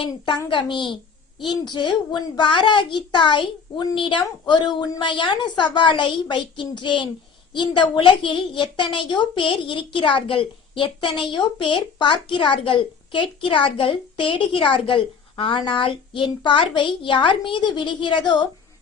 என் தங்கமே, இன்று உன் வாராகி தாய் உன்னிடம் ஒரு உண்மையான சவாலை வைக்கின்றேன். இந்த உலகில் எத்தனையோ பேர் இருக்கிறார்கள், எத்தனையோ பேர் பார்க்கிறார்கள், கேட்கிறார்கள், தேடுகிறார்கள். ஆனால் என் பார்வை யார் மீது விழுகிறதோ,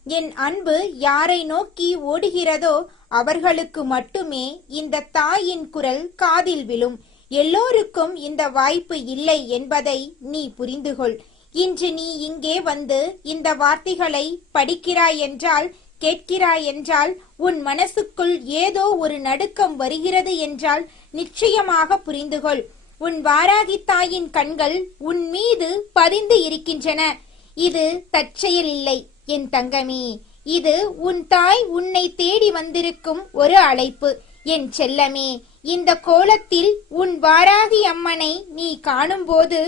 என் அன்பு யாரை நோக்கி ஓடுகிறதோ அவர்களுக்கு மட்டுமே இந்த தாயின் குரல் காதில் விழும். எல்லோருக்கும் இந்த வாய்ப்பு இல்லை என்பதை நீ புரிந்துகொள். இன்று நீ இங்கே வந்து இந்த வார்த்தைகளை படிக்கிறாய் என்றால், கேட்கிறாய் என்றால், உன் மனசுக்குள் ஏதோ ஒரு நடுக்கம் வருகிறது என்றால் நிச்சயமாக புரிந்துகொள். உன் வாராகி தாயின் கண்கள் உன் மீது பதிந்து இருக்கின்றன. இது தற்செயல் இல்லை என் தங்கமே. இது உன் தாய் உன்னை தேடி வந்திருக்கும் ஒரு அழைப்பு. என் செல்லமே, இந்த கோலத்தில் உன் வாராகி அம்மனை நீ காணும்போது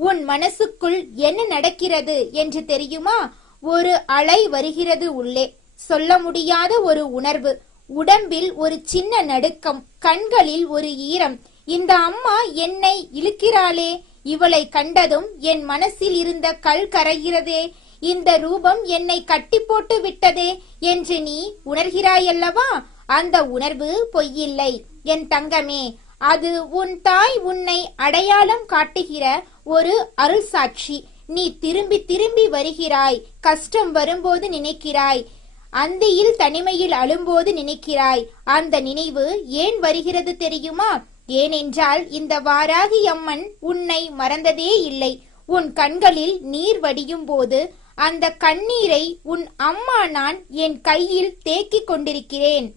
உன் மனசுக்குள் என்ன நடக்கிறது என்று தெரியுமா? ஒரு அலை வருகிறது உள்ளே, சொல்ல முடியாத ஒரு உணர்வு, உடம்பில் ஒரு சின்ன நடுக்கம், கண்களில் ஒரு ஈரம். இந்த அம்மா என்னை இழுக்கிறாளே, இவளை கண்டதும் என் மனசில் இருந்த கல் கரைகிறதே, இந்த ரூபம் என்னை கட்டி போட்டு விட்டதே என்று நீ உணர்கிறாயல்லவா? அந்த உணர்வு பொய்யில்லை என் தங்கமே. அது உன் தாய் உன்னை அடையாளம் காட்டுகிற ஒரு அருள் சாட்சி. நீ திரும்பி திரும்பி வருகிறாய், கஷ்டம் வரும்போது நினைக்கிறாய், அந்தியில் தனிமையில் அழும்போது நினைக்கிறாய். அந்த நினைவு ஏன் வருகிறது தெரியுமா? ஏனென்றால் இந்த வாராகி அம்மன் உன்னை மறந்ததே இல்லை. உன் கண்களில் நீர் வடியும் போது அந்த கண்ணீரை உன் அம்மா நான் என் கையில் தேக்கிக் கொண்டிருக்கிறேன்.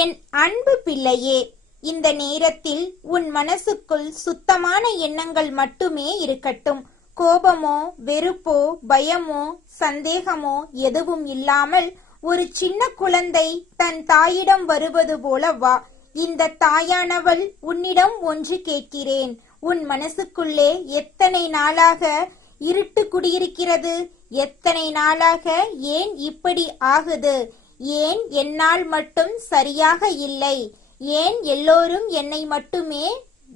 என் அன்பு பிள்ளையே, இந்த நேரத்தில் உன் மனசுக்குள் சுத்தமான எண்ணங்கள் மட்டுமே இருக்கட்டும். கோபமோ, வெறுப்போ, பயமோ, சந்தேகமோ எதுவும் இல்லாமல் ஒரு சின்ன குழந்தை தன் தாயிடம் வருவது போல வா. இந்த தாயானவள் உன்னிடம் ஒன்று கேட்கிறேன். உன் மனசுக்குள்ளே எத்தனை நாளாக இருட்டு குடியிருக்கிறது? எத்தனை நாளாக ஏன் இப்படி ஆகுது? ஏன் என்னால் மட்டும் சரியாக இல்லை? ஏன் எல்லோரும் என்னை மட்டுமே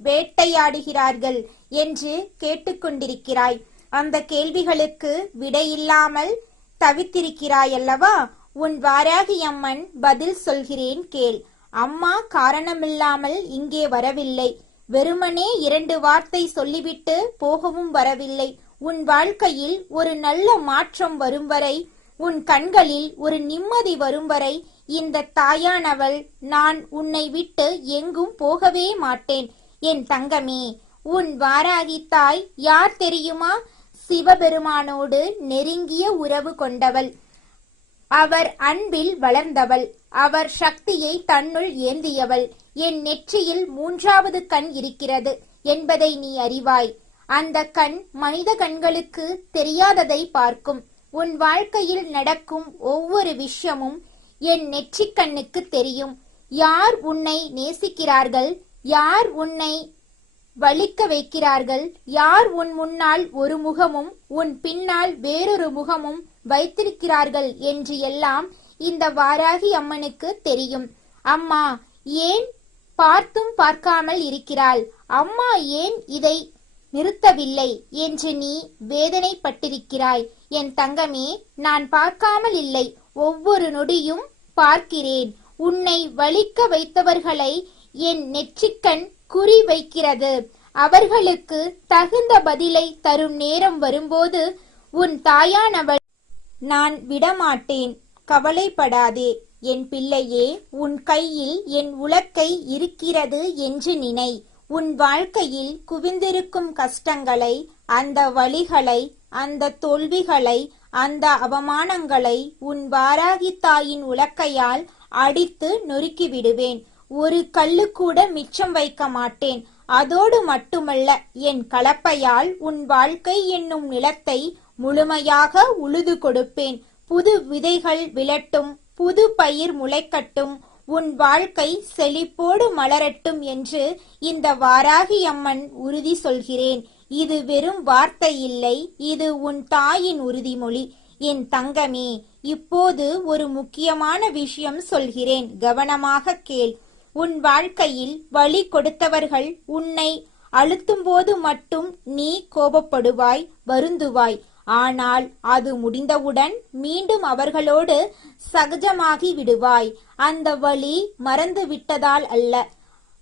வேட்டையாடுகிறார்கள் என்று கேட்டுக்கொண்டிருக்கிறாய். அந்த கேள்விகளுக்கு விடையில்லாமல் தவித்திருக்கிறாய் அல்லவா? உன் வாராகி அம்மன் பதில் சொல்கிறேன் கேள். அம்மா காரணமில்லாமல் இங்கே வரவில்லை. வெறுமனே 2 வார்த்தை சொல்லிவிட்டு போகவும் வரவில்லை. உன் வாழ்க்கையில் ஒரு நல்ல மாற்றம் வரும் வரை, உன் கண்களில் ஒரு நிம்மதி வரும் வரை இந்த தாயானவள் நான் உன்னை விட்டு எங்கும் போகவே மாட்டேன். என் தங்கமே, உன் வாராகி தாய் யார் தெரியுமா? சிவபெருமானோடு நெருங்கிய உறவு கொண்டவள். அவர் அன்பில் வளர்ந்தவள். அவர் சக்தியை தன்னுள் ஏந்தியவள். என் நெற்றியில் 3வது கண் இருக்கிறது என்பதை நீ அறிவாய். அந்த கண் மனித கண்களுக்கு தெரியாததை பார்க்கும். உன் வாழ்க்கையில் நடக்கும் ஒவ்வொரு விஷயமும் என் நெற்றிக் கண்ணுக்கு தெரியும். யார் உன்னை நேசிக்கிறார்கள், யார் உன்னை வலிக்க வைக்கிறார்கள், யார் உன் முன்னால் ஒரு முகமும் உன் பின்னால் வேறொரு முகமும் வைத்திருக்கிறார்கள் என்று எல்லாம் இந்த வாராகி அம்மனுக்கு தெரியும். அம்மா ஏன் பார்த்தும் பார்க்காமல் இருக்கிறாள்? அம்மா ஏன் இதை நிறுத்தவில்லை என்று நீ வேதனைப்பட்டிருக்கிறாய். என் தங்கமே, நான் பார்க்காமல் இல்லை, ஒவ்வொரு நொடியும் பார்க்கிறேன். உன்னை வலிக்க வைத்தவர்களை என் நெற்றிக்கண் குறி வைக்கிறது. அவர்களுக்கு தகுந்த பதிலை தரும் நேரம் வரும்போது உன் தாயானவள் நான் விடமாட்டேன். கவலைப்படாதே என் பிள்ளையே. உன் கையில் என் உலக்கை இருக்கிறது என்று நினை. உன் வாழ்க்கையில் குவிந்திருக்கும் கஷ்டங்களை, அந்த வலிகளை, அந்த தோல்விகளை, அந்த அவமானங்களை உன் வாராகி தாயின் உலக்கையால் அடித்து நொறுக்கி விடுவேன். ஒரு கல்லு கூட மிச்சம் வைக்க மாட்டேன். அதோடு மட்டுமல்ல, என் கலப்பையால் உன் வாழ்க்கை என்னும் நிலத்தை முழுமையாக உழுது கொடுப்பேன். புது விதைகள் விழட்டும், புது பயிர் முளைக்கட்டும், உன் வாழ்க்கை செழிப்போடு மலரட்டும் என்று இந்த வாராகி அம்மன் உறுதி சொல்கிறேன். இது வெறும் வார்த்தை இல்லை, இது உன் தாயின் உறுதிமொழி. என் தங்கமே, இப்போது ஒரு முக்கியமான விஷயம் சொல்கிறேன், கவனமாக கேள். உன் வாழ்க்கையில் வழி கொடுத்தவர்கள், உன்னை அழுத்தும் போது மட்டும் நீ கோபப்படுவாய், வருந்துவாய். ஆனால் அது முடிந்தவுடன் மீண்டும் அவர்களோடு சகஜமாகி விடுவாய். அந்த வலி மறந்து விட்டதால் அல்ல,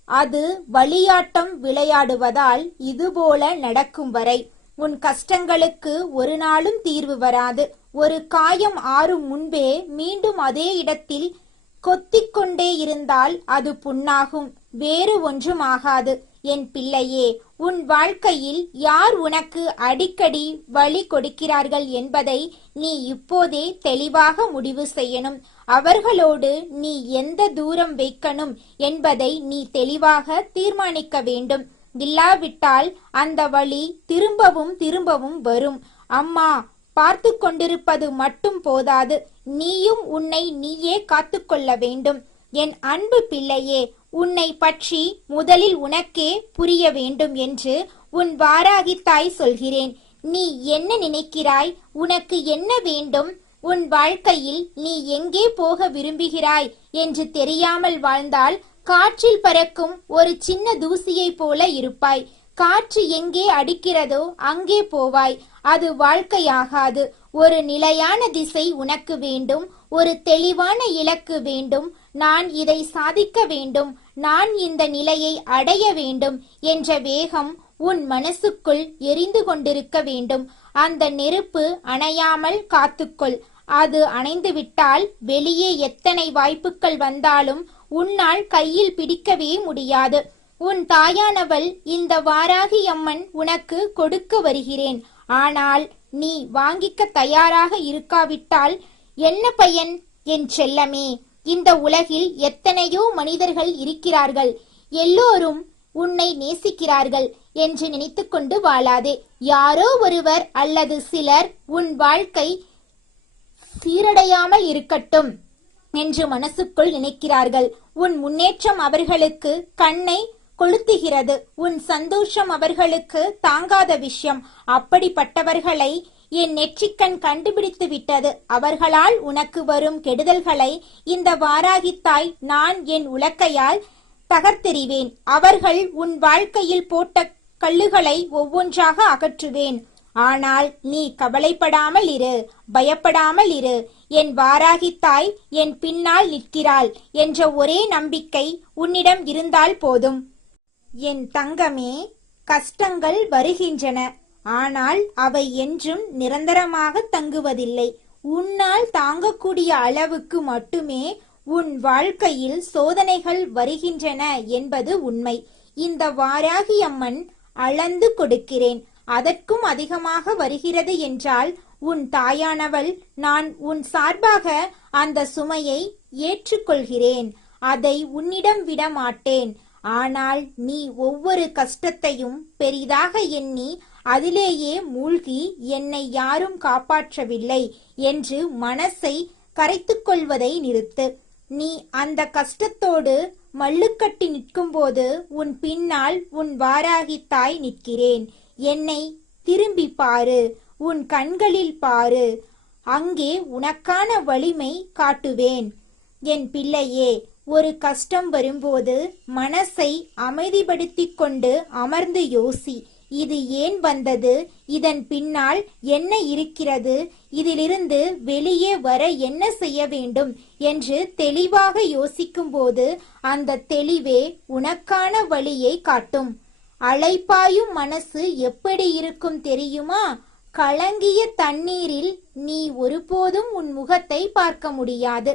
அது வலியாட்டம் விளையாடுவதால். இதுபோல நடக்கும் வரை உன் கஷ்டங்களுக்கு ஒரு நாளும் தீர்வு வராது. ஒரு காயம் ஆறும் முன்பே மீண்டும் அதே இடத்தில் கொத்திக் கொண்டே இருந்தால் அது புண்ணாகும், வேறு ஒன்றும் ஆகாது. என் பிள்ளையே, உன் வாழ்க்கையில் யார் உனக்கு அடிக்கடி வலி கொடுக்கிறார்கள் என்பதை நீ இப்போதே தெளிவாக முடிவு செய்யணும். அவர்களோடு நீ எந்த தூரம் வைக்கணும் என்பதை நீ தெளிவாக தீர்மானிக்க வேண்டும். இல்லாவிட்டால் அந்த வலி திரும்பவும் திரும்பவும் வரும். அம்மா பார்த்து கொண்டிருப்பது மட்டும் போதாது, நீயும் உன்னை நீயே காத்துக்கொள்ள வேண்டும். என் அன்பு பிள்ளையே, உன்னை பற்றி முதலில் உனக்கே புரிய வேண்டும் என்று உன் வாராகி தாய் சொல்கிறேன். நீ என்ன நினைக்கிறாய்? உனக்கு என்ன வேண்டும்? உன் வாழ்க்கையில் நீ எங்கே போக விரும்புகிறாய் என்று தெரியாமல் வாழ்ந்தால் காற்றில் பறக்கும் ஒரு சின்ன தூசியை போல இருப்பாய். காற்று எங்கே அடிக்கிறதோ அங்கே போவாய். அது வாழ்க்கையாகாது. ஒரு நிலையான திசை உனக்கு வேண்டும். ஒரு தெளிவான இலக்கு வேண்டும். நான் இதை சாதிக்க வேண்டும், நான் இந்த நிலையை அடைய வேண்டும் என்ற வேகம் உன் மனசுக்குள் எரிந்து கொண்டிருக்க வேண்டும். அந்த நெருப்பு அணையாமல் காத்துக்கொள். அது அணைந்துவிட்டால் வெளியே எத்தனை வாய்ப்புகள் வந்தாலும் உன்னால் கையில் பிடிக்கவே முடியாது. உன் தாயானவள் இந்த வாராகி அம்மன் உனக்கு கொடுக்க வருகிறேன். ஆனால் நீ வாங்கிக்க தயாராக இருக்காவிட்டால் என்ன பயன்? என் செல்லமே, இந்த உலகில் எத்தனையோ மனிதர்கள் இருக்கிறார்கள். எல்லோரும் உன்னை நேசிக்கிறார்கள் என்று நினைத்துக்கொண்டு வாழாதே. யாரோ ஒருவர் அல்லது சிலர் உன் வாழ்க்கை சீரடையாமல் இருக்கட்டும் என்று மனசுக்குள் நினைக்கிறார்கள். உன் முன்னேற்றம் அவர்களுக்கு கண்ணை கொளுத்துகிறது. உன் சந்தோஷம் அவர்களுக்கு தாங்காத விஷயம். அப்படிப்பட்டவர்களை என் நெற்றிக்கண் கண்டுபிடித்து விட்டது. அவர்களால் உனக்கு வரும் கெடுதல்களை இந்த வாராகித்தாய் நான் என் உலக்கையால் தகர்த்தெறிவேன். அவர்கள் உன் வாழ்க்கையில் போட்ட கல்லுகளை ஒவ்வொன்றாக அகற்றுவேன். ஆனால் நீ கவலைப்படாமல் இரு, பயப்படாமல் இரு. என் வாராகித்தாய் என் பின்னால் நிற்கிறாள் என்ற ஒரே நம்பிக்கை உன்னிடம் இருந்தால் போதும். என் தங்கமே, கஷ்டங்கள் வருகின்றன. ஆனால் அவை என்றும் நிரந்தரமாக தங்குவதில்லை. உன்னால் தாங்கக்கூடிய அளவுக்கு மட்டுமே உன் வாழ்க்கையில் சோதனைகள் வருகின்றன என்பது உண்மை. இந்த வாராகி அம்மன் அளந்து கொடுக்கிறேன். அதற்கும் அதிகமாக வருகிறது என்றால் உன் தாயானவள் நான் உன் சார்பாக அந்த சுமையை ஏற்றுக்கொள்கிறேன். அதை உன்னிடம் விட மாட்டேன். ஆனால் நீ ஒவ்வொரு கஷ்டத்தையும் பெரிதாக எண்ணி அதிலேயே மூழ்கி என்னை யாரும் காப்பாற்றவில்லை என்று மனசை கரைத்துக் கொள்வதை நிறுத்து. நீ அந்த கஷ்டத்தோடு மல்லுக்கட்டி நிற்கும்போது உன் பின்னால் உன் வாராகித்தாய் நிற்கிறேன். என்னை திரும்பி பாரு, உன் கண்களில் பாரு. அங்கே உனக்கான வலிமை காட்டுவேன். என் பிள்ளையே, ஒரு கஷ்டம் வரும்போது மனசை அமைதிப்படுத்திக் கொண்டு அமர்ந்து யோசி. இது ஏன் வந்தது? இதன் பின்னால் என்ன இருக்கிறது? இதிலிருந்து வெளியே வர என்ன செய்ய வேண்டும் என்று தெளிவாக யோசிக்கும்போது அந்த தெளிவே உனக்கான வழியை காட்டும். அலைப்பாயும் மனசு எப்படி இருக்கும் தெரியுமா? கலங்கிய தண்ணீரில் நீ ஒருபோதும் உன் முகத்தை பார்க்க முடியாது.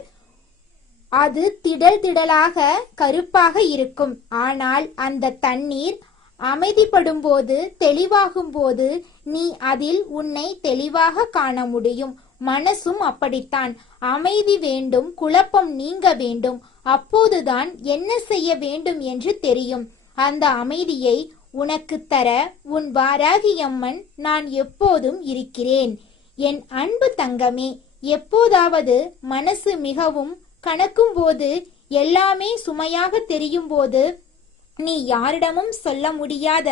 அது திடல் திடலாக கருப்பாக இருக்கும். ஆனால் அந்த தண்ணீர் அமைதிப்படும் போது, தெளிவாகும் போது நீ அதில் உன்னை தெளிவாக காண முடியும். மனசும் அப்படித்தான். அமைதி வேண்டும், குழப்பம் நீங்க வேண்டும். அப்போதுதான் என்ன செய்ய வேண்டும் என்று தெரியும். அந்த அமைதியை உனக்கு தர உன் வாராகி அம்மன் நான் எப்போதும் இருக்கிறேன். என் அன்பு தங்கமே, எப்போதாவது மனசு மிகவும் கணக்கும் போது, எல்லாமே சுமையாக தெரியும் போது, நீ யாரிடமும் சொல்ல முடியாத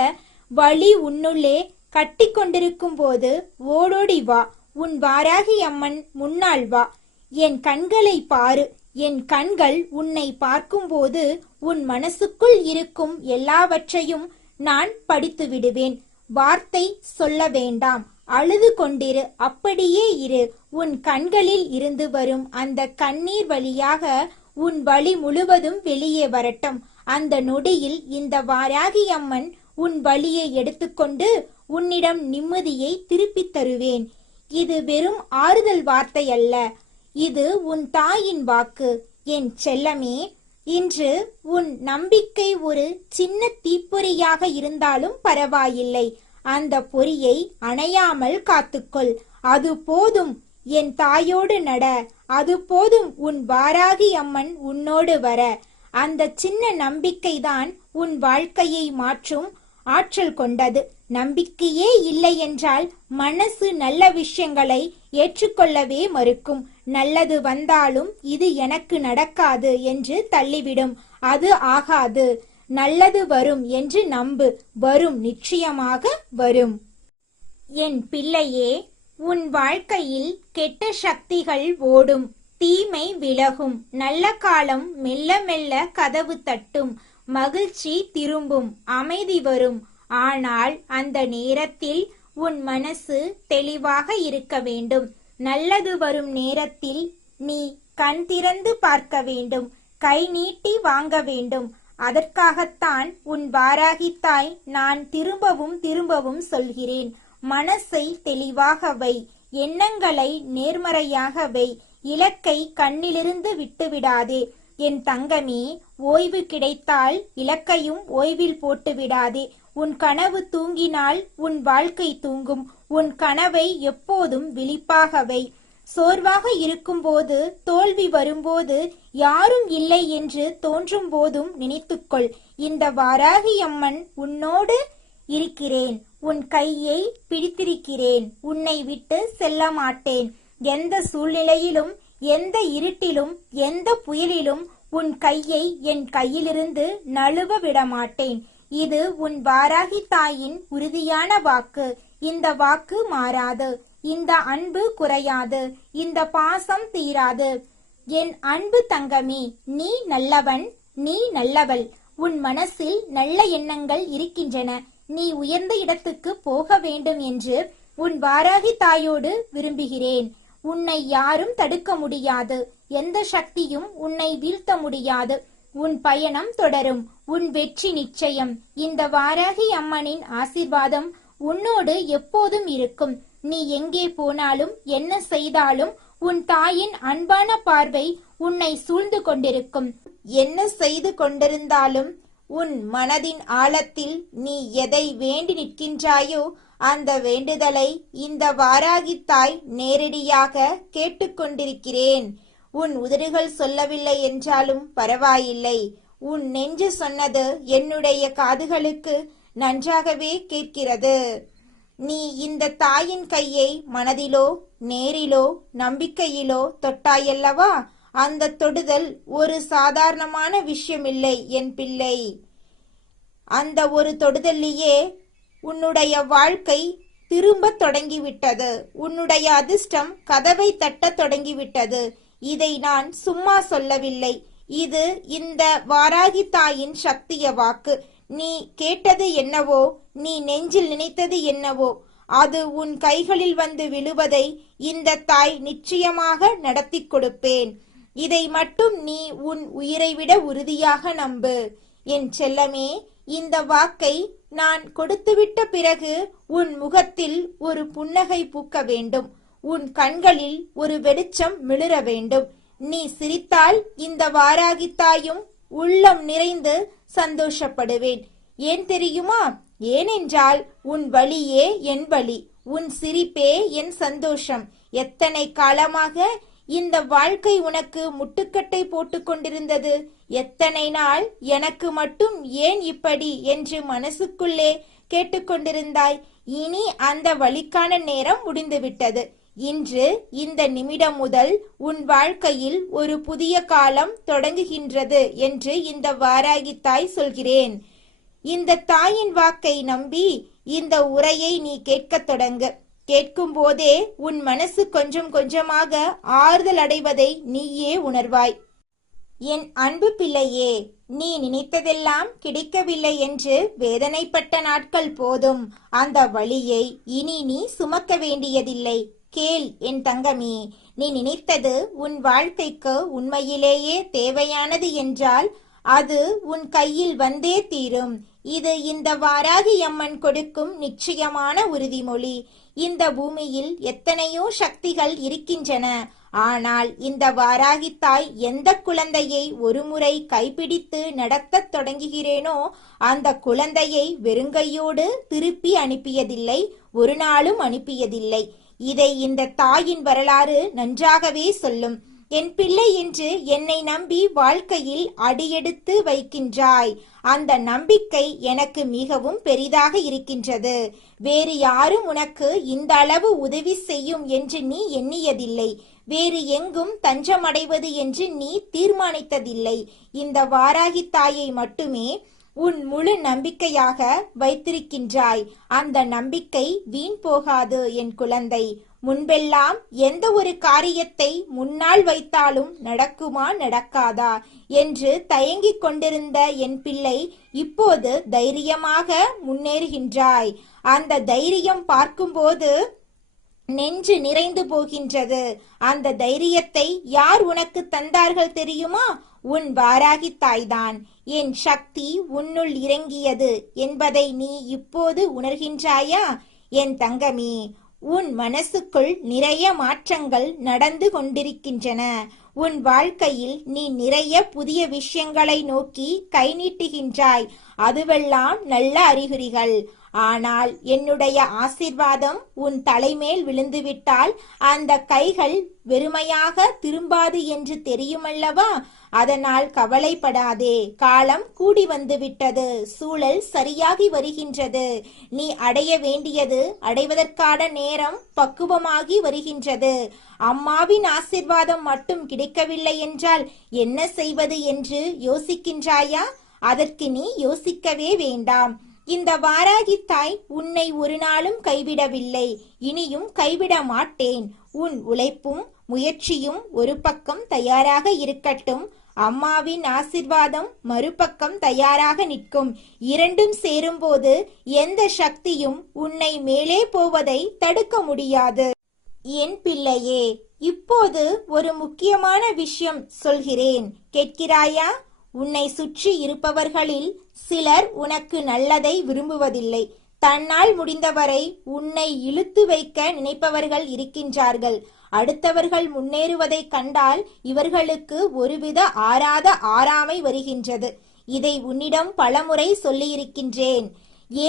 வலி உன்னுள்ளே கட்டி கொண்டிருக்கும் போது ஓடோடி வா. உன் வாராகி அம்மன் முன்னால் வா. என் கண்களை பாரு. என் கண்கள் உன்னை பார்க்கும்போது உன் மனசுக்குள் இருக்கும் எல்லாவற்றையும் நான் படித்து விடுவேன். வார்த்தை சொல்ல வேண்டாம், அழுது கொண்டிரு, அப்படியே இரு. உன் கண்களில் இருந்து வரும் அந்த கண்ணீர் வழியாக உன் வலி முழுவதும் வெளியே வரட்டும். அந்த நொடியில் இந்த வாராகி அம்மன் உன் வலியை எடுத்துக்கொண்டு உன்னிடம் நிம்மதியை திருப்பித் தருவேன். இது வெறும் ஆறுதல் வார்த்தை அல்ல, இது உன் தாயின் வாக்கு. என் செல்லமே, இன்று உன் நம்பிக்கை ஒரு சின்ன தீப்பொறியாக இருந்தாலும் பரவாயில்லை. அந்த பொறியை அணையாமல் காத்துக்கொள். அது போதும். என் தாயோடு நட, அது போதும். உன் வாராகி அம்மன் உன்னோடு வர. அந்த சின்ன நம்பிக்கைதான் உன் வாழ்க்கையை மாற்றும் ஆற்றல் கொண்டது. நம்பிக்கையே இல்லை என்றால் மனசு நல்ல விஷயங்களை ஏற்றுக்கொள்ளவே மறுக்கும். நல்லது வந்தாலும் இது எனக்கு நடக்காது என்று தள்ளிவிடும். அது ஆகாது. நல்லது வரும் என்று நம்பு. வரும், நிச்சயமாக வரும். என் பிள்ளையே, உன் வாழ்க்கையில் கெட்ட சக்திகள் ஓடும், தீமை விலகும், நல்ல காலம் மெல்ல மெல்ல கதவு தட்டும், மகிழ்ச்சி திரும்பும், அமைதி வரும். ஆனால் அந்த நேரத்தில் உன் மனசு தெளிவாக இருக்க வேண்டும். நல்லது வரும் நேரத்தில் நீ கண் திறந்து பார்க்க வேண்டும், கை நீட்டி வாங்க வேண்டும். அதற்காகத்தான் உன் வாராகி தாய் நான் திரும்பவும் திரும்பவும் சொல்கிறேன். மனசை தெளிவாக வை, எண்ணங்களை நேர்மறையாக வை, இலக்கை கண்ணிலிருந்து விட்டுவிடாதே. என் தங்கமே, ஓய்வு கிடைத்தால் இலக்கையும் ஓய்வில் போட்டு விடாதே. உன் கனவு தூங்கினால் உன் வாழ்க்கை தூங்கும். உன் கனவை எப்போதும் விழிப்பாக வை. சோர்வாக இருக்கும்போது, தோல்வி வரும்போது, யாரும் இல்லை என்று தோன்றும் போதும் நினைத்துக்கொள், இந்த வாராகி அம்மன் உன்னோடு இருக்கிறேன். உன் கையை பிடித்திருக்கிறேன். உன்னை விட்டு செல்ல மாட்டேன். எந்த சூழ்நிலையிலும், எந்த இருட்டிலும், எந்த புயலிலும் உன் கையை என் கையிலிருந்து நழுவ விட மாட்டேன். இது உன் வாராகி தாயின் உறுதியான வாக்கு. இந்த வாக்கு மாறாது. இந்த அன்பு குறையாது. இந்த பாசம் தீராது. என் அன்பு தங்கமே, நீ நல்லவன், நீ நல்லவள். உன் மனசில் நல்ல எண்ணங்கள் இருக்கின்றன. நீ உயர்ந்த இடத்துக்கு போக வேண்டும் என்று உன் வாராகி தாயோடு விரும்புகிறேன். உன்னை யாரும் தடுக்க முடியாது. எந்த சக்தியும் உன்னை வீழ்த்த முடியாது. உன் பயணம் தொடரும். உன் வெற்றி நிச்சயம். இந்த வாராகி அம்மனின் ஆசீர்வாதம் உன்னோடு எப்போதும் இருக்கும். நீ எங்கே போனாலும், என்ன செய்தாலும், உன் தாயின் அன்பான பார்வை உன்னை சூழ்ந்து கொண்டிருக்கும். என்ன செய்து கொண்டிருந்தாலும் உன் மனதின் ஆழத்தில் நீ எதை வேண்டி நிற்கின்றாயோ அந்த வேண்டுதலை இந்த வாராகி தாய் நேரடியாக கேட்டுக்கொண்டிருக்கிறேன். உன் உதடுகள் சொல்லவில்லை என்றாலும் பரவாயில்லை. உன் நெஞ்சு சொன்னது என்னுடைய காதுகளுக்கு நன்றாகவே கேட்கிறது. நீ இந்த தாயின் கையை மனதிலோ, நேரிலோ, நம்பிக்கையிலோ தொட்டாயல்லவா? அந்த தொடுதல் ஒரு சாதாரணமான விஷயமில்லை என் பிள்ளை. அந்த ஒரு தொடுதல்லையே உன்னுடைய வாழ்க்கை திரும்ப தொடங்கிவிட்டது. உன்னுடைய அதிர்ஷ்டம் கதவை தட்ட தொடங்கிவிட்டது. இதை நான் சும்மா சொல்லவில்லை. இது இந்த வாராகி தாயின் சக்திய வாக்கு. நீ கேட்டது என்னவோ, நீ நெஞ்சில் நினைத்தது என்னவோ, அது உன் கைகளில் வந்து விழுவதை இந்த தாய் நிச்சயமாக நடத்தி கொடுப்பேன். இதை மட்டும் நீ உன் உயிரை விட உறுதியாக நம்பு. என் செல்லமே, இந்த வாக்கை நான் கொடுத்துவிட்ட பிறகு உன் முகத்தில் ஒரு புன்னகை பூக்க வேண்டும். உன் கண்களில் ஒரு வெளிச்சம் மிளிர வேண்டும். நீ சிரித்தால் இந்த வாராகி தாயும் உள்ளம் நிறைந்து சந்தோஷப்படுவேன். ஏன் தெரியுமா? ஏனென்றால் உன் வலியே என் வலி, உன் சிரிப்பே என் சந்தோஷம். எத்தனை காலமாக இந்த வாழ்க்கை உனக்கு முட்டுக்கட்டை போட்டு கொண்டிருந்தது. எத்தனை நாள் எனக்கு மட்டும் ஏன் இப்படி என்று மனசுக்குள்ளே கேட்டுக்கொண்டிருந்தாய். இனி அந்த வலிக்கான நேரம் முடிந்துவிட்டது. இன்று இந்த நிமிடம் முதல் உன் வாழ்க்கையில் ஒரு புதிய காலம் தொடங்குகின்றது என்று இந்த வாராகி தாய் சொல்கிறேன். இந்த தாயின் வாக்கை நம்பி இந்த உரையை நீ கேட்கத் தொடங்கு. கேட்கும் போதே உன் மனசு கொஞ்சம் கொஞ்சமாக ஆறுதல் அடைவதை நீயே உணர்வாய். என் அன்பு பிள்ளையே, நீ நினைத்ததெல்லாம் கிடைக்கவில்லை என்று வேதனைப்பட்ட நாட்கள் போதும். அந்த வலியை இனி நீ சுமக்க வேண்டியதில்லை. கேள் என் தங்கமே, நீ நினைத்தது உன் வாழ்க்கைக்கு உண்மையிலேயே தேவையானது என்றால் அது உன் கையில் வந்தே தீரும். இது இந்த வாராகி அம்மன் கொடுக்கும் நிச்சயமான உறுதிமொழி. இந்த பூமியில் எத்தனையோ சக்திகள் இருக்கின்றன. ஆனால் இந்த வாராகி தாய் எந்த குழந்தையை ஒருமுறை கைப்பிடித்து நடத்தத் தொடங்குகிறேனோ அந்த குழந்தையை வெறுங்கையோடு திருப்பி அனுப்பியதில்லை, ஒரு நாளும் அனுப்பியதில்லை. இதை இந்த தாயின் வரலாறு நன்றாகவே சொல்லும். என் பிள்ளை என்று என்னை நம்பி வாழ்க்கையில் அடியெடுத்து வைக்கின்றாய். அந்த நம்பிக்கை எனக்கு மிகவும் பெரிதாக இருக்கின்றது. வேறு யாரும் உனக்கு இந்த அளவு உதவி செய்யும் என்று நீ எண்ணியதில்லை. வேறு எங்கும் தஞ்சமடைவது என்று நீ தீர்மானித்ததில்லை. இந்த வாராகி தாயை மட்டுமே உன் முழு நம்பிக்கையாக வைத்திருக்கின்றாய். அந்த நம்பிக்கை வீண் போகாது என் குழந்தை. முன்பெல்லாம் எந்த ஒரு காரியத்தை முன்னால் வைத்தாலும் நடக்குமா நடக்காதா என்று தயங்கிக் கொண்டிருந்த என் பிள்ளை இப்போது தைரியமாக முன்னேறுகின்றாய். அந்த தைரியம் பார்க்கும்போது நெஞ்சு நிறைந்து போகின்றது. அந்த தைரியத்தை யார் உனக்கு தந்தார்கள் தெரியுமா? உன் வாராகி தாய்தான். என் சக்தி உன்னுள் இறங்கியது என்பதை நீ இப்போது உணர்கின்றாயா என் தங்கமே? உன் மனசுக்குள் நிறைய மாற்றங்கள் நடந்து கொண்டிருக்கின்றன. உன் வாழ்க்கையில் நீ நிறைய புதிய விஷயங்களை நோக்கி கை நீட்டுகின்றாய். அதுவெல்லாம் நல்ல அறிகுறிகள். ஆனால் என்னுடைய ஆசீர்வாதம் உன் தலைமேல் விழுந்துவிட்டால் அந்த கைகள் வெறுமையாக திரும்பாது என்று தெரியுமல்லவா? அதனால் கவலைப்படாதே. காலம் கூடி வந்துவிட்டது. சூழல் சரியாகி வருகின்றது. நீ அடைய வேண்டியது அடைவதற்கான நேரம் பக்குவமாகி வருகின்றது. அம்மாவின் ஆசீர்வாதம் மட்டும் கிடைக்கவில்லை என்றால் என்ன செய்வது என்று யோசிக்கின்றாயா? அதற்கு நீ யோசிக்கவே வேண்டாம். இந்த வாராகி தாய் உன்னை ஒரு நாளும் கைவிடவில்லை, இனியும் கைவிட மாட்டேன். உன் உழைப்பும் முயற்சியும் ஒரு பக்கம் தயாராக இருக்கட்டும். அம்மாவின் ஆசிர்வாதம் மறுபக்கம் தயாராக நிற்கும். இரண்டும் சேரும்போது எந்த சக்தியும் உன்னை மேலே போவதை தடுக்க முடியாது. என் பிள்ளையே, இப்போது ஒரு முக்கியமான விஷயம் சொல்கிறேன், கேட்கிறாயா? உன்னை சுற்றி இருப்பவர்களில் சிலர் உனக்கு நல்லதை விரும்புவதில்லை. தன்னால் முடிந்தவரை உன்னை இழுத்து வைக்க நினைப்பவர்கள் இருக்கின்றார்கள். அடுத்தவர்கள் முன்னேறுவதை கண்டால் இவர்களுக்கு ஒருவித ஆறாத ஆறாமை வருகின்றது. இதை உன்னிடம் பலமுறை சொல்லியிருக்கின்றேன்.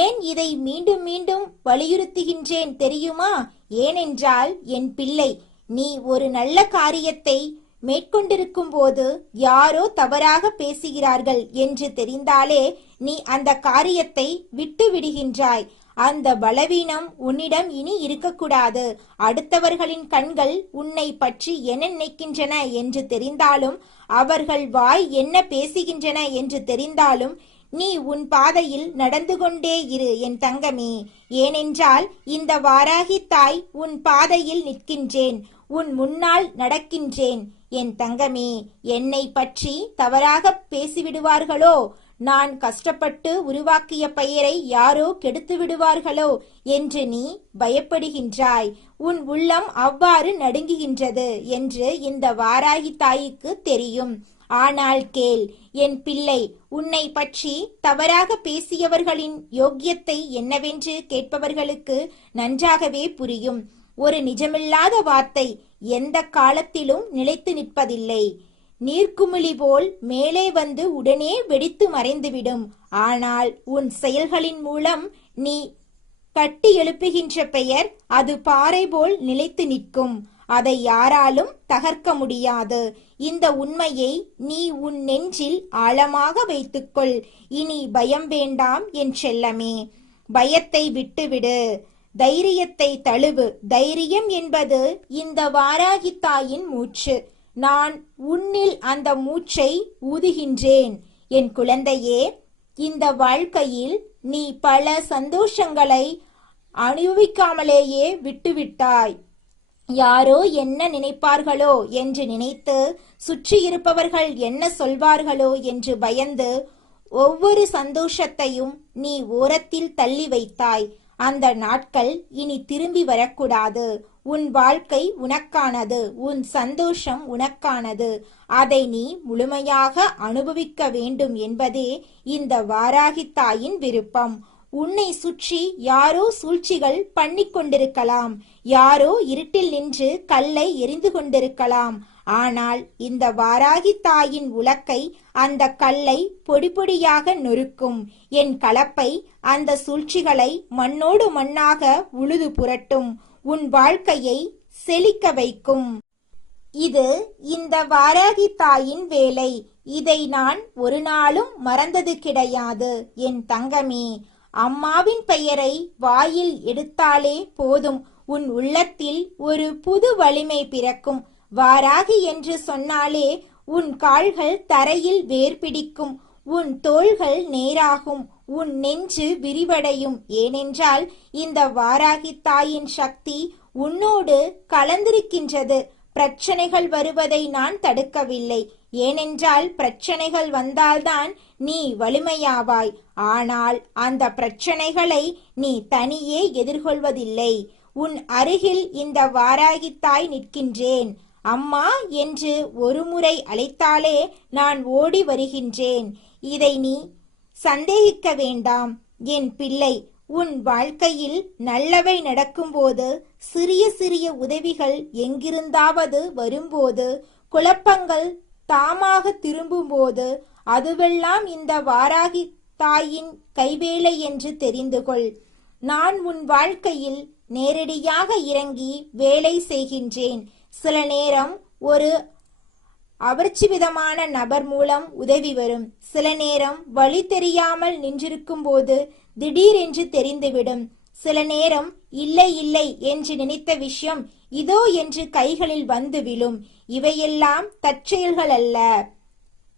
ஏன் இதை மீண்டும் மீண்டும் வலியுறுத்துகின்றேன் தெரியுமா? ஏனென்றால் என் பிள்ளை, நீ ஒரு நல்ல காரியத்தை மேற்கொண்டிருக்கும் போது யாரோ தவறாக பேசுகிறார்கள் என்று தெரிந்தாலே நீ அந்த காரியத்தை விட்டு விடுகின்றாய். அந்த பலவீனம் உன்னிடம் இனி இருக்கக்கூடாது. அடுத்தவர்களின் கண்கள் உன்னை பற்றி என்ன நினைக்கின்றன என்று தெரிந்தாலும், அவர்கள் வாய் என்ன பேசுகின்றன என்று தெரிந்தாலும் நீ உன் பாதையில் நடந்து கொண்டே இரு என் தங்கமே. ஏனென்றால் இந்த வாராகி தாய் உன் பாதையில் நிற்கின்றேன், உன் முன்னால் நடக்கின்றேன். என் தங்கமே, என்னை பற்றி தவறாக பேசிவிடுவார்களோ, நான் கஷ்டப்பட்டு உருவாக்கிய பெயரை யாரோ கெடுத்து விடுவார்களோ என்று நீ பயப்படுகின்றாய். உன் உள்ளம் அவ்வாறு நடுங்குகின்றது என்று இந்த வாராகி தாய்க்கு தெரியும். ஆனால் கேள் என் பிள்ளை, உன்னை பற்றி தவறாக பேசியவர்களின் யோக்கியத்தை என்னவென்று கேட்பவர்களுக்கு நன்றாகவே புரியும். ஒரு நிஜமில்லாத வார்த்தை எந்த காலத்திலும் நிலைத்து நிற்பதில்லை. நீர்க்குமிழி போல் மேலே வந்து உடனே வெடித்து மறைந்துவிடும். ஆனால் உன் செயல்களின் மூலம் நீ கட்டி எழுப்புகின்ற பெயர் அது பாறை போல் நிலைத்து நிற்கும். அதை யாராலும் தகர்க்க முடியாது. இந்த உண்மையை நீ உன் நெஞ்சில் ஆழமாக வைத்துக்கொள். இனி பயம் வேண்டாம் என் செல்லமே. பயத்தை விட்டுவிடு, தைரியத்தை தழுவு. தைரியம் என்பது இந்த வாராகி தாயின் மூச்சு. நான் உன்னில் அந்த மூச்சை ஊதுகின்றேன். என் குழந்தையே, இந்த வாழ்க்கையில் நீ பல சந்தோஷங்களை அனுபவிக்காமலேயே விட்டுவிட்டாய். யாரோ என்ன நினைப்பார்களோ என்று நினைத்து, சுற்றியிருப்பவர்கள் என்ன சொல்வார்களோ என்று பயந்து ஒவ்வொரு சந்தோஷத்தையும் நீ ஓரத்தில் தள்ளி வைத்தாய். அந்த நாட்கள் இனி திரும்பி வரக்கூடாது. உன் வாழ்க்கை உனக்கானது, உன் சந்தோஷம் உனக்கானது. அதை நீ முழுமையாக அனுபவிக்க வேண்டும் என்பதே இந்த வாராகி தாயின் விருப்பம். உன்னை சுற்றி யாரோ சூழ்ச்சிகள் பண்ணிக் கொண்டிருக்கலாம், யாரோ இருட்டில் நின்று கல்லை எரிந்து கொண்டிருக்கலாம். ஆனால் இந்த வாராகி தாயின் உலக்கை அந்த கல்லை பொடி பொடியாக நொறுக்கும். என் கலப்பை அந்த சூழ்ச்சிகளை மண்ணோடு மண்ணாக உழுது புரட்டும். உன் வாழ்க்கையை செழிக்க வைக்கும். இது இந்த வாராகி தாயின் வேலை. இதை நான் ஒரு நாளும் மறந்தது கிடையாது. என் தங்கமே, அம்மாவின் பெயரை வாயில் எடுத்தாலே போதும், உன் உள்ளத்தில் ஒரு புது வலிமை பிறக்கும். வாராகி என்று சொன்னாலே உன் கால்கள் தரையில் வேர் பிடிக்கும், உன் தோள்கள் நேராகும், உன் நெஞ்சு விரிவடையும். ஏனென்றால் இந்த வாராகி தாயின் சக்தி உன்னோடு கலந்திருக்கின்றது. பிரச்சனைகள் வருவதை நான் தடுக்கவில்லை. ஏனென்றால் பிரச்சனைகள் வந்தால்தான் நீ வலிமையாவாய். ஆனால் அந்த பிரச்சனைகளை நீ தனியே எதிர்கொள்வதில்லை. உன் அருகில் இந்த வாராகி தாய் நிற்கின்றேன். அம்மா என்று ஒருமுறை அழைத்தாலே நான் ஓடி வருகின்றேன். இதை நீ சந்தேகிக்க வேண்டாம் என் பிள்ளை. உன் வாழ்க்கையில் நல்லவை நடக்கும்போது, சிறிய சிறிய உதவிகள் எங்கிருந்தாவது வரும்போது, குழப்பங்கள் தாமாக திரும்பும்போது, அதுவெல்லாம் இந்த வாராகி தாயின் கைவேலை என்று தெரிந்து கொள். நான் உன் வாழ்க்கையில் நேரடியாக இறங்கி வேலை செய்கின்றேன். சில நேரம் ஒரு அபரிச்சிதமான நபர் மூலம் உதவி வரும். சில நேரம் வழி தெரியாமல் நின்றிருக்கும் போது திடீரென்று தெரிந்துவிடும். சில நேரம் இல்லை இல்லை என்று நினைத்த விஷயம் இதோ என்று கைகளில் வந்து விழும். இவையெல்லாம் தற்செயல்கள் அல்ல.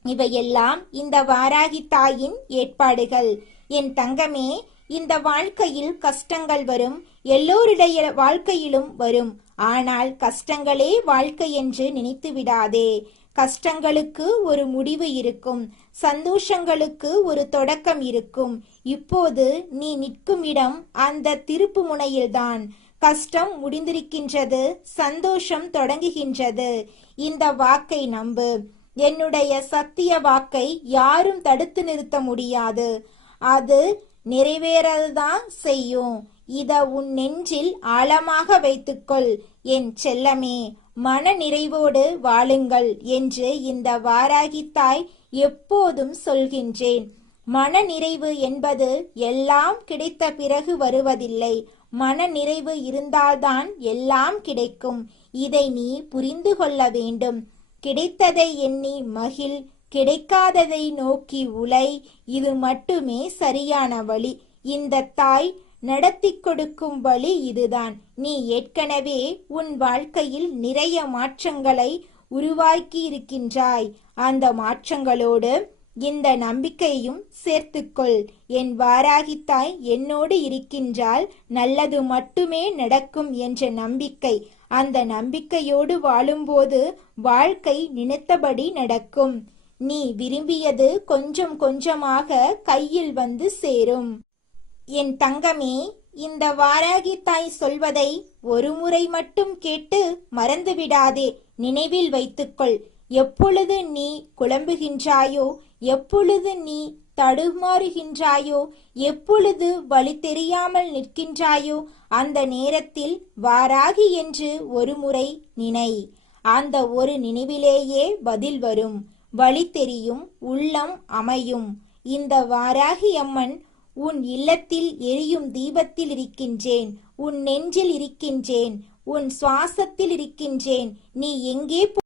இவையெல்லாம் இந்த வாராகி தாயின் ஏற்பாடுகள். என் தங்கமே, இந்த வாழ்க்கையில் கஷ்டங்கள் வரும். எல்லோருடைய வாழ்க்கையிலும் வரும். ஆனால் கஷ்டங்களே வாழ்க்கை என்று நினைத்து விடாதே. கஷ்டங்களுக்கு ஒரு முடிவு இருக்கும், சந்தோஷங்களுக்கு ஒரு தொடக்கம் இருக்கும். இப்போது நீ நிற்கும் இடம் அந்த திருப்பு முனையில்தான். கஷ்டம் முடிந்திருக்கின்றது, சந்தோஷம் தொடங்குகின்றது. இந்த வாக்கை நம்பு. என்னுடைய சத்திய வாக்கை யாரும் தடுத்து நிறுத்த முடியாது. அது நிறைவேறதான் செய்யும். இத உன் நெஞ்சில் ஆழமாக வைத்துக்கொள் என் செல்லமே. மன நிறைவோடு வாழுங்கள் என்று இந்த வாராகி தாய் எப்போதும் சொல்கின்றேன். மன நிறைவு என்பது எல்லாம் கிடைத்த பிறகு வருவதில்லை. மன நிறைவு இருந்தால்தான் எல்லாம் கிடைக்கும். இதை நீ புரிந்து கொள்ள வேண்டும். கிடைத்ததை எண்ணி மகிழ், கிடைக்காததை நோக்கி உழை. இது மட்டுமே சரியான வழி. இந்த தாய் நடத்தி கொடுக்கும் வழி இதுதான். நீ ஏற்கனவே உன் வாழ்க்கையில் நிறைய மாற்றங்களை உருவாக்கி இருக்கின்றாய். அந்த மாற்றங்களோடு இந்த நம்பிக்கையும் சேர்த்துக்கொள். என் வாராகி தாய் என்னோடு இருக்கின்றால் நல்லது மட்டுமே நடக்கும் என்ற நம்பிக்கை. அந்த நம்பிக்கையோடு வாழும்போது வாழ்க்கை நினைத்தபடி நடக்கும். நீ விரும்பியது கொஞ்சம் கொஞ்சமாக கையில் வந்து சேரும். என் தங்கமே, இந்த வாராகி தாய் சொல்வதை ஒரு முறை மட்டும் கேட்டு மறந்துவிடாதே. நினைவில் வைத்துக்கொள். எப்பொழுது நீ குழம்புகின்றாயோ, எப்பொழுது நீ தடுமாறுகின்றாயோ, எப்பொழுது வழி தெரியாமல் நிற்கின்றாயோ, அந்த நேரத்தில் வாராகி என்று ஒரு முறை நினை. அந்த ஒரு நினைவிலேயே பதில் வரும், வழி தெரியும், உள்ளம் அமையும். இந்த வாராகி அம்மன் உன் இல்லத்தில் எரியும் தீபத்தில் இருக்கின்றேன், உன் நெஞ்சில் இருக்கின்றேன், உன் சுவாசத்தில் இருக்கின்றேன். நீ எங்கே